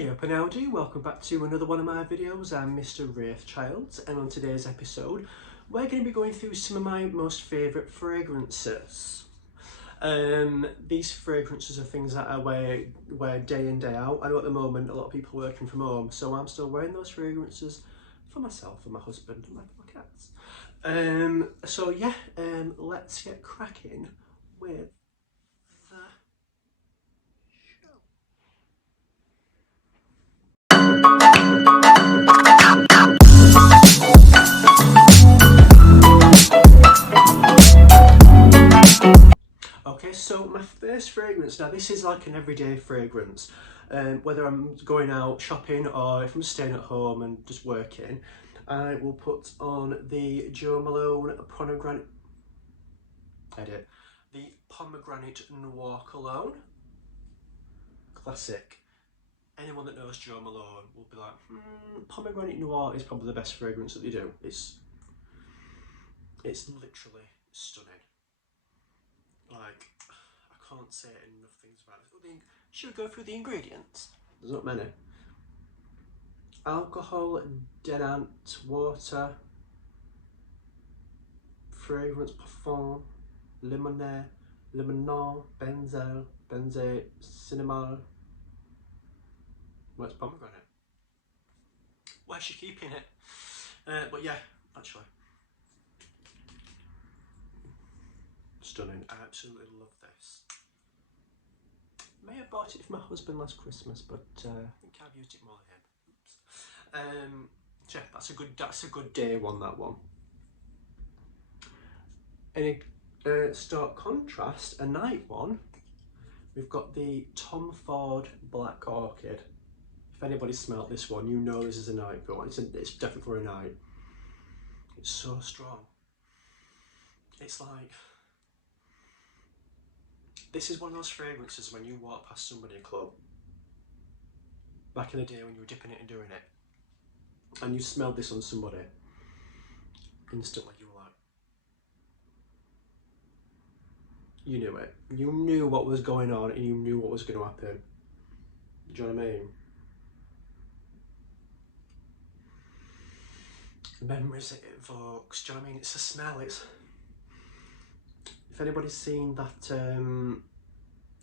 Hey up and howdy, welcome back to another one of my videos. I'm Mr. Wraithchild, and on today's episode we're going to be going through some of my most favourite fragrances. These fragrances are things that I wear day in day out. I know at the moment a lot of people are working from home, so I'm still wearing those fragrances for myself and my husband and my cats. Let's get cracking with the Okay, so my first fragrance, now this is like an everyday fragrance, whether I'm going out shopping or if I'm staying at home and just working, I will put on the Jo Malone Pomegranate Noir Cologne. Classic. Anyone that knows Jo Malone will be like, Pomegranate Noir is probably the best fragrance that they do. It's literally stunning. Like, I can't say enough things about it. Should we go through the ingredients? There's not many. Alcohol, denant, water, fragrance, parfum, limonade, benzel, benzate, cinnamon. Where's pomegranate? Where's she keeping it? But yeah, actually. Stunning. I absolutely love this. May have bought it for my husband last Christmas, but I think I've used it more than him. Oops. Yeah, that's a good day one, that one. In a stark contrast, a night one, we've got the Tom Ford Black Orchid. If anybody smelt this one, you know this is a night one. It's definitely for a night. It's so strong. It's like, this is one of those fragrances when you walk past somebody in a club, back in the day when you were dipping it and doing it, and you smelled this on somebody, instantly you were like, you knew it. You knew what was going on and you knew what was going to happen. Do you know what I mean? The memories it evokes, do you know what I mean? It's a smell. If anybody's seen that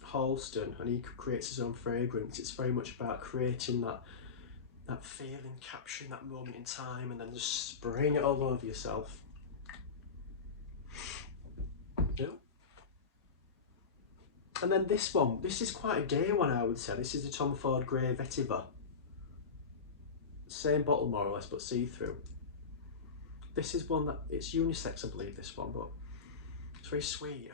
Halston, and he creates his own fragrance, it's very much about creating that feeling, capturing that moment in time, and then just spraying it all over yourself. Yep. And then this one, this is quite a day one, I would say. This is the Tom Ford Grey Vetiver. Same bottle more or less, but see-through. This is one that, it's unisex I believe, this one, but it's very sweet.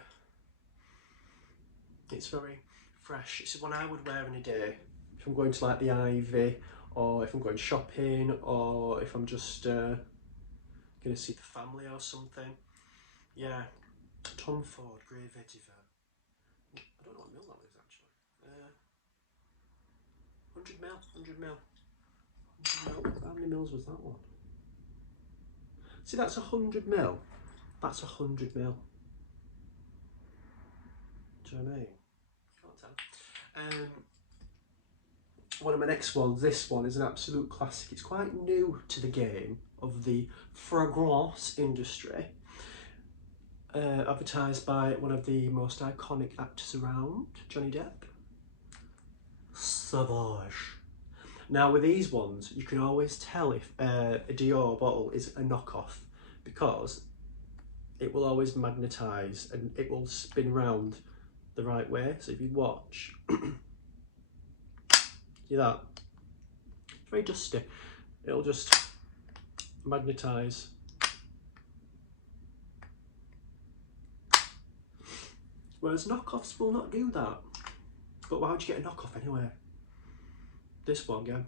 It's very fresh. It's one I would wear in a day if I'm going to like the Ivy, or if I'm going shopping, or if I'm just going to see the family or something. Yeah, Tom Ford Grey Vetiver. I don't know what mil that is actually. 100 mil, 100 mil. 100 mil. How many mils was that one? See, that's 100 mil. That's 100 mil. Do you know what I mean? Can't tell. One of my next ones, this one is an absolute classic. It's quite new to the game of the fragrance industry. Advertised by one of the most iconic actors around, Johnny Depp. Sauvage. Now with these ones, you can always tell if a Dior bottle is a knockoff, because it will always magnetise and it will spin round the right way. So if you watch, see that? It's very dusty. It'll just magnetise. Whereas knockoffs will not do that. But why would you get a knockoff anyway? This one, yeah.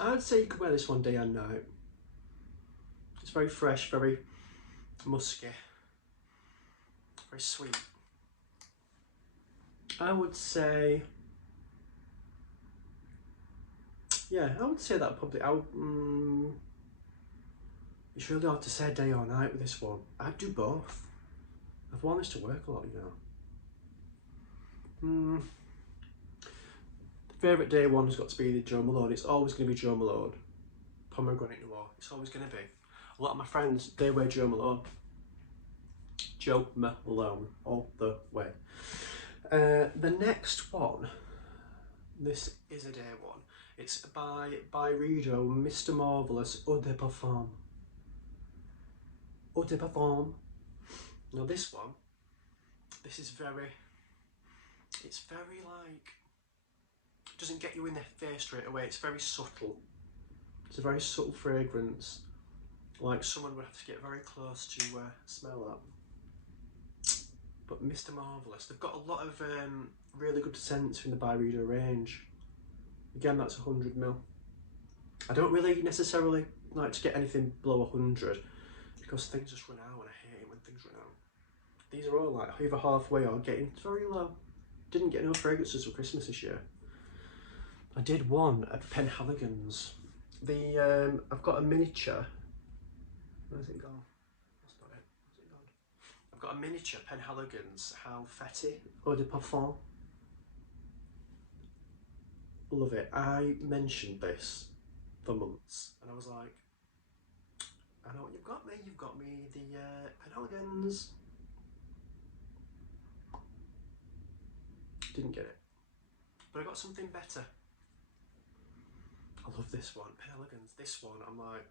I'd say you could wear this one day and night. It's very fresh, very musky, very sweet. I would say, yeah, I would say that probably, it's really hard to say day or night with this one. I'd do both. I've worn this to work a lot, you know. Favourite day one has got to be the Jo Malone. It's always going to be Jo Malone. Pomegranate Noir. It's always going to be. A lot of my friends, they wear Jo Malone. Jo Malone, all the way. The next one, this is a day one. It's by Rido, Mr. Marvellous, Eau de Parfum. Eau de Parfum. Now this one, this is it's very like, doesn't get you in the face straight away. It's very subtle. It's a very subtle fragrance. Like someone would have to get very close to smell that. But Mr. Marvellous, they've got a lot of really good scents from the Byredo range. Again, that's 100ml. I don't really necessarily like to get anything below 100 because things just run out and I hate it when things run out. These are all like either halfway or getting very low. Didn't get no fragrances for Christmas this year. I did one at Penhaligon's. I've got a miniature. Where's it gone? That's not it. Where's it gone? I've got a miniature Penhaligon's Feti Eau de Parfum. Love it. I mentioned this for months and I was like, I know what you've got me. You've got me the Penhaligon's. Didn't get it. But I got something better. I love this one. Penhaligon's. This one, I'm like,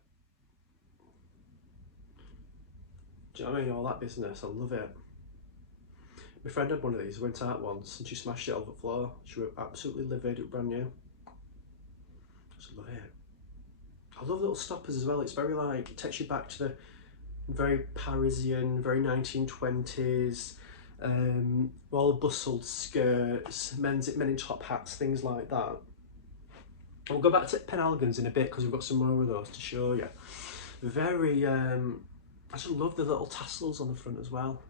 do you know what I mean? All that business. I love it. My friend had one of these. I went out once and she smashed it over the floor. She was absolutely livid. It was brand new. I just love it. I love little stoppers as well. It's very like, it takes you back to the very Parisian, very 1920s, all bustled skirts, men in top hats, things like that. We'll go back to Penhaligon's in a bit because we've got some more of those to show you. Very, I just love the little tassels on the front as well.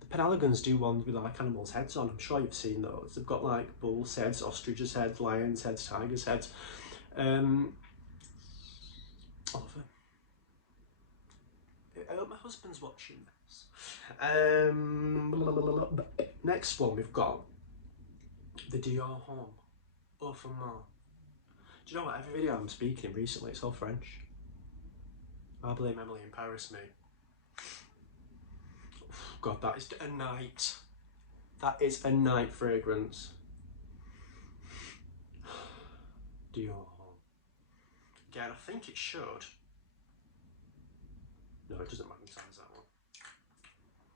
The Penhaligon's do ones with like animals' heads on. I'm sure you've seen those. They've got like bulls' heads, ostriches' heads, lions' heads, tigers' heads. I love them. I hope my husband's watching this. Next one we've got the Dior Homme Eau for More. Do you know what? Every video I'm speaking in recently, it's all French. I blame Emily in Paris, me. God, that is a night. That is a night fragrance. Dior Homme. Again, I think it should. No, it doesn't magnetise that one.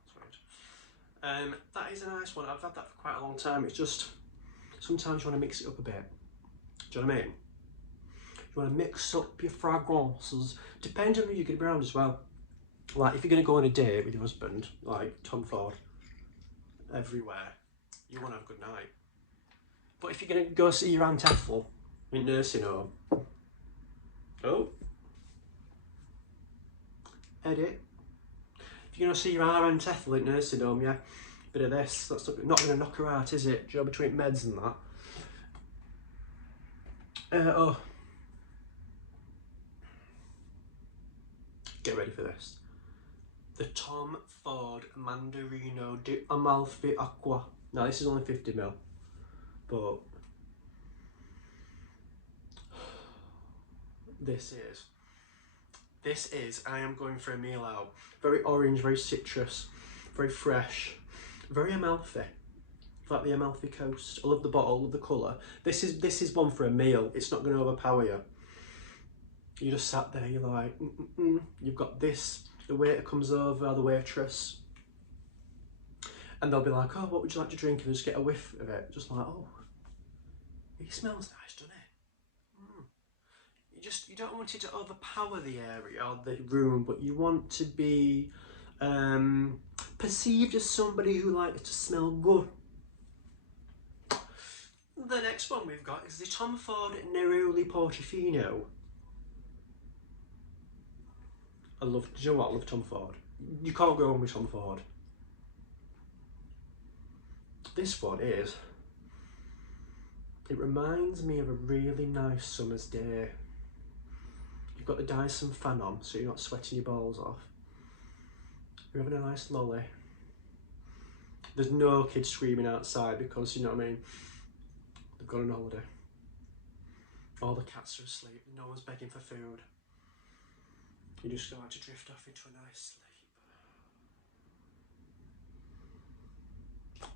That's weird. That is a nice one. I've had that for quite a long time. It's just, sometimes you want to mix it up a bit. Do you know what I mean? You want to mix up your fragrances. Depending on who you're going to be around as well. Like if you're going to go on a date with your husband, like Tom Ford, everywhere, you want to have a good night. But if you're going to go see your Aunt Ethel in nursing home, oh, edit. If you're going to see your Aunt Ethel in nursing home, yeah, bit of this, that's not going to knock her out, is it? Do you know, between meds and that. Oh, get ready for this. The Tom Ford Mandarina de Amalfi Aqua. Now this is only 50ml, but this is, I am going for a meal out. Very orange, very citrus, very fresh, very Amalfi. Like the Amalfi coast. I love the bottle, I love the colour. This is one for a meal. It's not going to overpower you. You just sat there, you're like, You've got this, the waiter comes over, the waitress, and they'll be like, oh, what would you like to drink? And just get a whiff of it. Just like, oh, it smells nice, doesn't it? You don't want it to overpower the area or the room, but you want to be perceived as somebody who likes to smell good. The next one we've got is the Tom Ford Nero Portifino. Do you know what? I love Tom Ford. You can't go wrong with Tom Ford. This one is, it reminds me of a really nice summer's day. You've got the Dyson fan on, so you're not sweating your balls off. You're having a nice lolly. There's no kids screaming outside because, you know what I mean, They've gone on holiday. All the cats are asleep. No one's begging for food. You just go out to drift off into a nice sleep.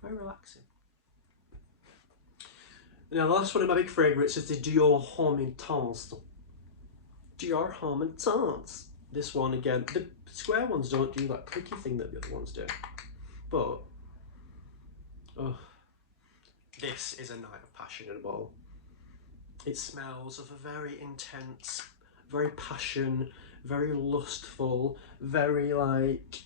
Very relaxing. Now the last one of my big favourites is the Dior Homme Intense. Dior Homme Intense. This one again, the square ones don't do that clicky thing that the other ones do. But, oh, this is a night of passion at a ball. It smells of a very intense, very passion, very lustful, very like...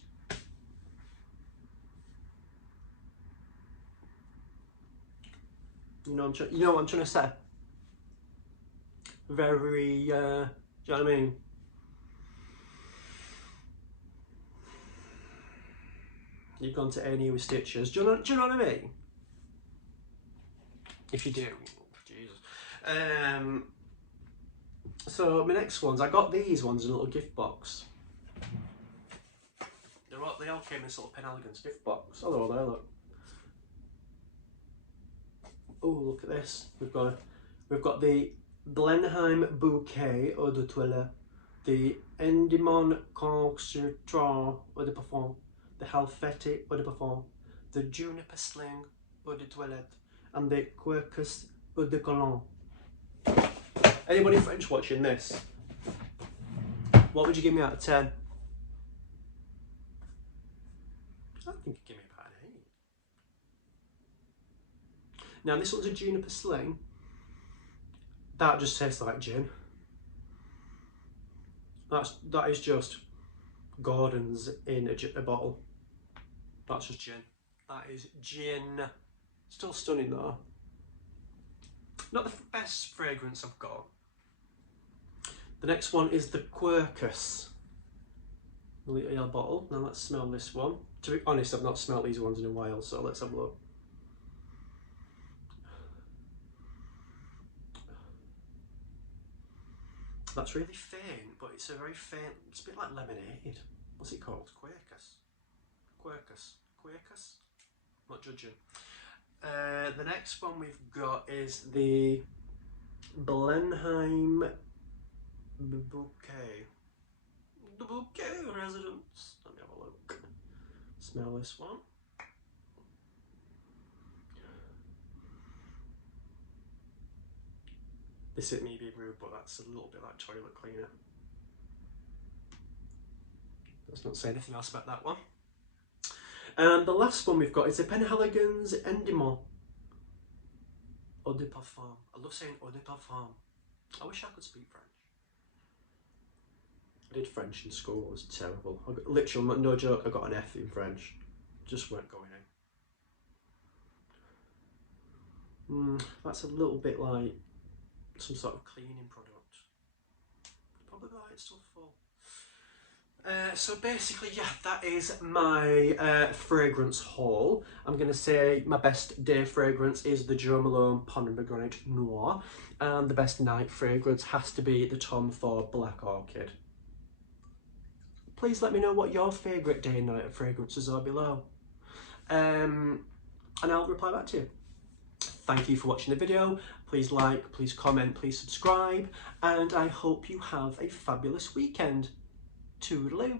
You know what I'm trying to say? Very, do you know what I mean? You've gone to A&E with stitches. Do you know what I mean? If you do, Jesus. So my next ones, I got these ones in a little gift box. They all came in this little Penhaligon's gift box. Oh, there, look. Oh, look at this. We've got the Blenheim Bouquet Eau de Toilette, the Endymion Concentrant Eau de Parfum, the Halfeti Eau de Parfum, the Juniper Sling Eau de Toilette, and the Quercus Eau de Cologne. Anybody French watching this? What would you give me out of 10? I think you'd give me about an 8. Now this one's a Juniper Sling. That just tastes like gin. That is just Gordon's in a bottle. That's just gin. That is gin. Still stunning though. Not the best fragrance I've got. The next one is the Quercus. The little bottle. Now let's smell this one. To be honest, I've not smelled these ones in a while, so let's have a look. That's really faint, but it's a very faint, it's a bit like lemonade. What's it called? Quercus. Not judging. The next one we've got is the Blenheim Bouquet. The Bouquet Residence. Let me have a look. Smell this one. This isn't me being rude, but that's a little bit like toilet cleaner. Let's not say anything else about that one. And the last one we've got is the Penhaligon's Endymion Eau de Parfum. I love saying Eau de Parfum. I wish I could speak French. I did French in school, it was terrible. Literally, no joke, I got an F in French. Just weren't going in. That's a little bit like some sort of cleaning product. Probably why it's so full. So basically, yeah, that is my fragrance haul. I'm going to say my best day fragrance is the Jo Malone Pomegranate Noir, and the best night fragrance has to be the Tom Ford Black Orchid. Please let me know what your favourite day and night fragrances are below, and I'll reply back to you. Thank you for watching the video. Please like, please comment, please subscribe, and I hope you have a fabulous weekend. Toodaloo.